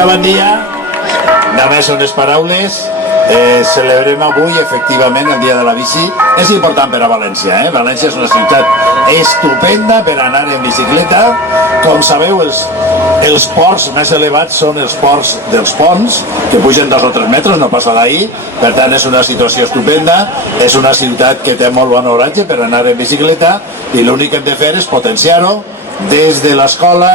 Bueno, bon dia. Només unes paraules. Celebrem avui, efectivament, el dia de la bici. És important per a València, València és una ciutat estupenda per anar en bicicleta. Com sabeu, els ports més elevats són els ports dels ponts, que pugen 2 o 3 metres, no passa d'ahir. Per tant, és una situació estupenda. És una ciutat que té molt bon oratge per anar en bicicleta i l'únic que hem de fer és potenciar-ho des de l'escola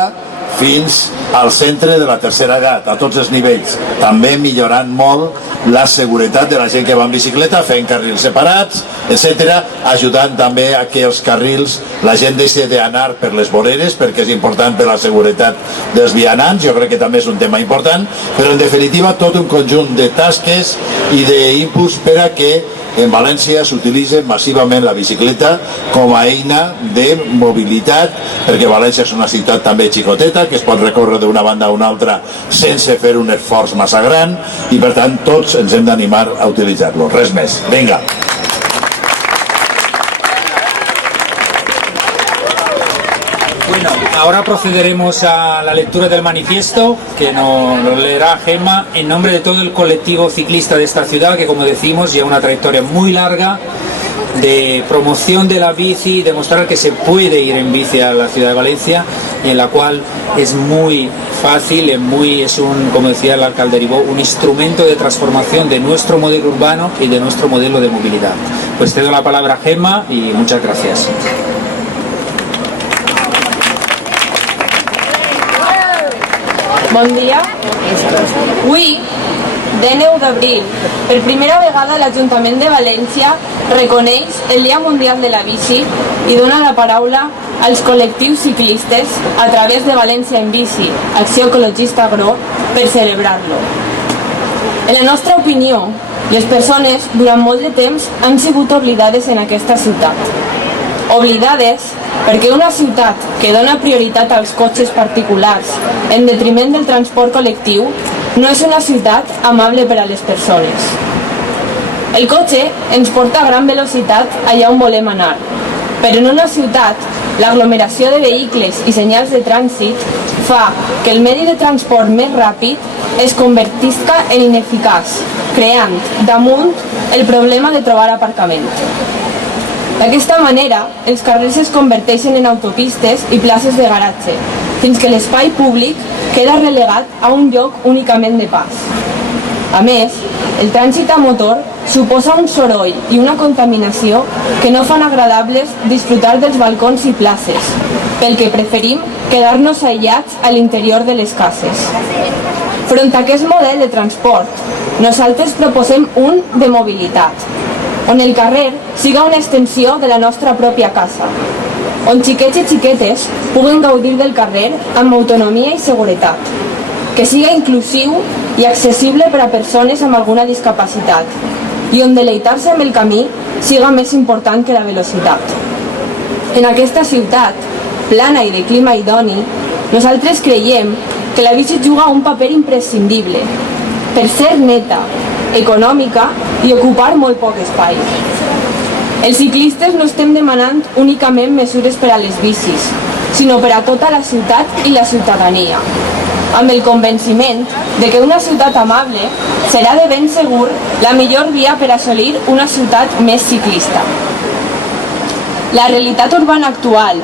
fins al centre de la tercera edat, a tots els nivells, també millorant molt la seguretat de la gent que va en bicicleta, fent carrils separats, etc., ajudant també a que els carrils, la gent deixi d'anar per les voreres, perquè és important per la seguretat dels vianants, jo crec que també és un tema important, però en definitiva tot un conjunt de tasques i d'impuls per a que en València s'utilitza massivament la bicicleta com a eina de mobilitat, perquè València és una ciutat també xicoteta, que es pot recórrer d'una banda a una altra sense fer un esforç massa gran, i per tant tots ens hem d'animar a utilitzar-lo. Res més. Vinga. Bueno, ahora procederemos a la lectura del manifiesto, que nos lo leerá Gemma en nombre de todo el colectivo ciclista de esta ciudad, que como decimos lleva una trayectoria muy larga de promoción de la bici, demostrar que se puede ir en bici a la ciudad de Valencia, y en la cual es muy fácil, es un, como decía el alcalde Ribó, un instrumento de transformación de nuestro modelo urbano y de nuestro modelo de movilidad. Pues cedo la palabra a Gemma y muchas gracias. Bon dia. Avui, 19 d'abril, per primera vegada l'Ajuntament de València reconeix el Dia Mundial de la Bici i dona la paraula als col·lectius ciclistes a través de València en Bici, Acció Ecologista Gro, per celebrar-lo. En la nostra opinió, les persones durant molt de temps han sigut oblidades en aquesta ciutat. Oblidades perquè una ciutat que dona prioritat als cotxes particulars en detriment del transport col·lectiu no és una ciutat amable per a les persones. El cotxe ens porta a gran velocitat allà on volem anar, però en una ciutat l'aglomeració de vehicles i senyals de trànsit fa que el medi de transport més ràpid es convertisca en ineficaç, creant damunt el problema de trobar aparcament. D'aquesta manera, els carrers es converteixen en autopistes i places de garatge, fins que l'espai públic queda relegat a un lloc únicament de pas. A més, el trànsit a motor suposa un soroll i una contaminació que no fan agradables disfrutar dels balcons i places, pel que preferim quedar-nos aïllats a l'interior de les cases. Front a aquest model de transport, nosaltres proposem un de mobilitat, on el carrer siga una extensió de la nostra pròpia casa, on xiquets i xiquetes puguen gaudir del carrer amb autonomia i seguretat, que siga inclusiu i accessible per a persones amb alguna discapacitat, i on deleitar-se amb el camí siga més important que la velocitat. En aquesta ciutat, plana i de clima idoni, nosaltres creiem que la bici juga un paper imprescindible per ser neta, econòmica i ocupar molt poc espai. Els ciclistes no estem demanant únicament mesures per a les bicis, sinó per a tota la ciutat i la ciutadania, amb el convenciment de que una ciutat amable serà de ben segur la millor via per assolir una ciutat més ciclista. La realitat urbana actual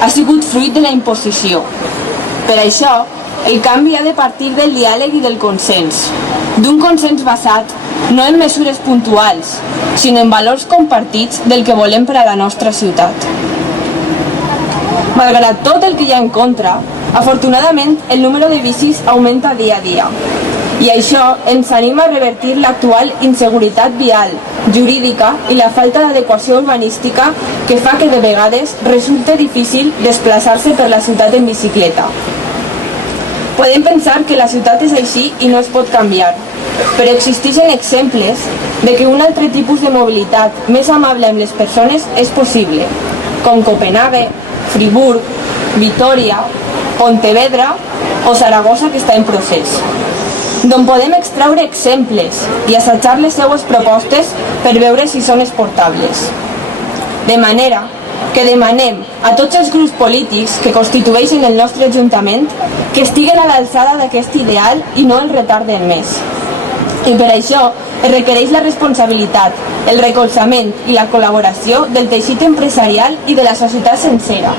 ha sigut fruit de la imposició. Per això, el canvi ha de partir del diàleg i del consens, d'un consens basat no en mesures puntuals, sinó en valors compartits del que volem per a la nostra ciutat. Malgrat tot el que hi ha en contra, afortunadament el número de bicis augmenta dia a dia, i això ens anima a revertir l'actual inseguretat vial, jurídica i la falta d'adequació urbanística que fa que de vegades resulte difícil desplaçar-se per la ciutat en bicicleta. Podem pensar que la ciutat és així i no es pot canviar, però existeixen exemples de que un altre tipus de mobilitat més amable amb les persones és possible, com Copenhague, Friburg, Vitòria, Pontevedra o Saragossa, que està en procés, d'on podem extraure exemples i assajar les seues propostes per veure si són exportables. De manera que demanem a tots els grups polítics que constitueixen el nostre Ajuntament que estiguen a l'alçada d'aquest ideal i no el retarden més. I per això es requereix la responsabilitat, el recolzament i la col·laboració del teixit empresarial i de la societat sencera,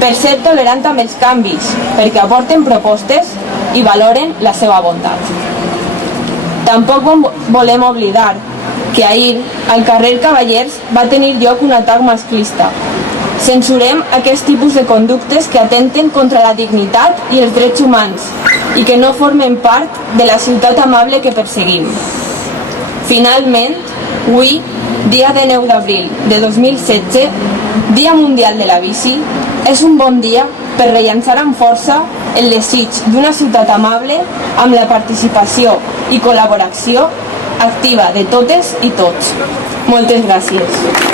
per ser tolerant amb els canvis, perquè aporten propostes i valoren la seva bondat. Tampoc volem oblidar que ahir al carrer Cavallers va tenir lloc un atac masclista. Censurem aquest tipus de conductes que atenten contra la dignitat i els drets humans i que no formen part de la ciutat amable que perseguim. Finalment, avui, dia de 9 d'abril de 2016, Dia Mundial de la Bici, és un bon dia per rellançar amb força el desig d'una ciutat amable amb la participació i col·laboració activa de totes i tots. Moltes gràcies.